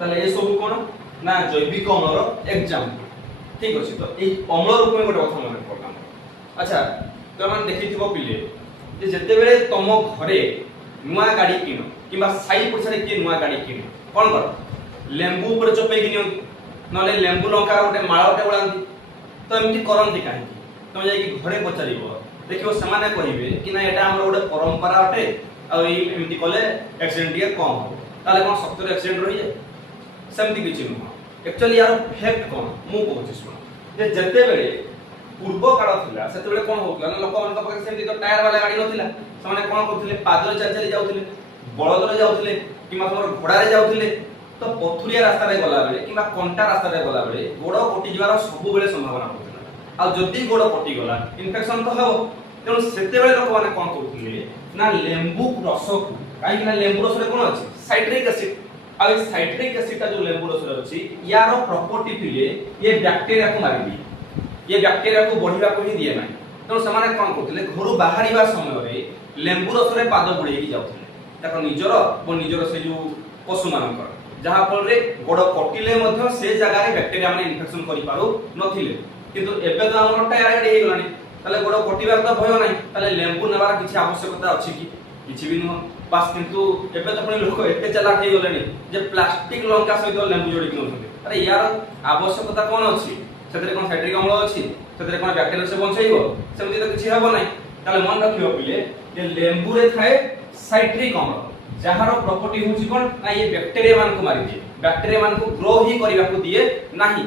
তাহলে এ সব কোন না জৈবিক অম্লর এক্সাম্পল। ঠিক আছে, তো এই অম্ল রূপে গোটে কথা মনে পড়লাম। আচ্ছা, তুমি দেখিথিব পিলে যে যেতেবেলে তম ঘরে নূয়া গাড়ি কিণ কিংবা সাই পছাড়ে কিଏ নূয়া গাড়ি কিণ কোন কর লেম্বু উপরে চপেইকি নিয়ନ୍ତି নলে লেম্বু লঙ্কা গোটে মাଳଟେ ওଳାନ୍ତି। তো এମିତି କରନ୍ତି କାହିଁକି? তুমি যাই ঘরে পচারিব ଦେଖିବ ସେମାନେ କହିବେ କି ନା এটা ଆମର ଗୋଟେ ପରମ୍ପରା ଅଟେ ଆଉ ଏମିତି କଲେ ଆକ୍ସିଡେଣ୍ଟ ଟିକେ କମ ହେବ। ତାହେଲେ କ'ଣ ସତରେ ଆକ୍ସିଡେଣ୍ଟ ରହିଯାଏ? ସେମିତି କିଛି ନୁହଁ। एक्चुअली यार फैक्ट कोन मु कहूची सुन जे जेतेबेले पूर्व काल थिला सेतेबेले कोन होतला ना लोक मन पाखे सेमती तो टायर वाला गाड़ी नथिला। समाने कोन करथिले पादल चल चली जाउथिले, बळद रे जाउथिले किमा तोर घोड़ा रे जाउथिले। तो पथुरिया रास्ता रे गला बेले किमा कंटा रास्ता रे गला बेले गोड़ कटि जिवार सब बेले संभावना होतला। आ जदी गोड़ कटि गला इन्फेक्शन तो हबो। तेणु सेतेबेले लोक माने कोन करथिले ना लेंबू रस को काई कि ना लेंबू रस रे कोन अछि साइट्रिक एसिड। अब साइट्रिक एसिड जो लेंबू रस अछि यार प्रॉपर्टी थिले ये बैक्टीरिया को मारि दिए, ये बैक्टीरिया को बढ़िबा को ही दिए नाही। तो समाने कोन करथिले घरु बाहरिबा समय रे लेंबू रस रे पाद बुड़ेई जाउथिले ताको निजर बो निजर से जो पशु मानकर जहा फल रे गोड़ कटिले मध्य से जगह रे बैक्टीरिया माने इन्फेक्शन करि पारो नथिले। किंतु एबे तो हमर टायर गाड़ी हे गलानी ताले गोड़ कटिबार तो भय नाही। ताले लेंबू नेबार किछि आवश्यकता अछि कि किछि भी नुह बास। किंतु एबे तो पुणी लोक एते चालाक हे गलेनी जे प्लास्टिक लंका सहित लेंबू जोड़ी किनुथले। अरे यार आवश्यकता कोन अछि? सेतरे कोन साइट्रिक अम्ल अछि? सेतरे कोन बैक्टीरिया से बंचैबो? सेमति तो किछि हबो नाही। ताले मन रखियो पिले जे लेंबू रे थाए साइट्रिक अम्ल जहार प्रॉपर्टी होछि कोन ना ये बैक्टीरिया मान को मारि दिए, बैक्टीरिया मान को ग्रो ही करिवा को दिए नाही।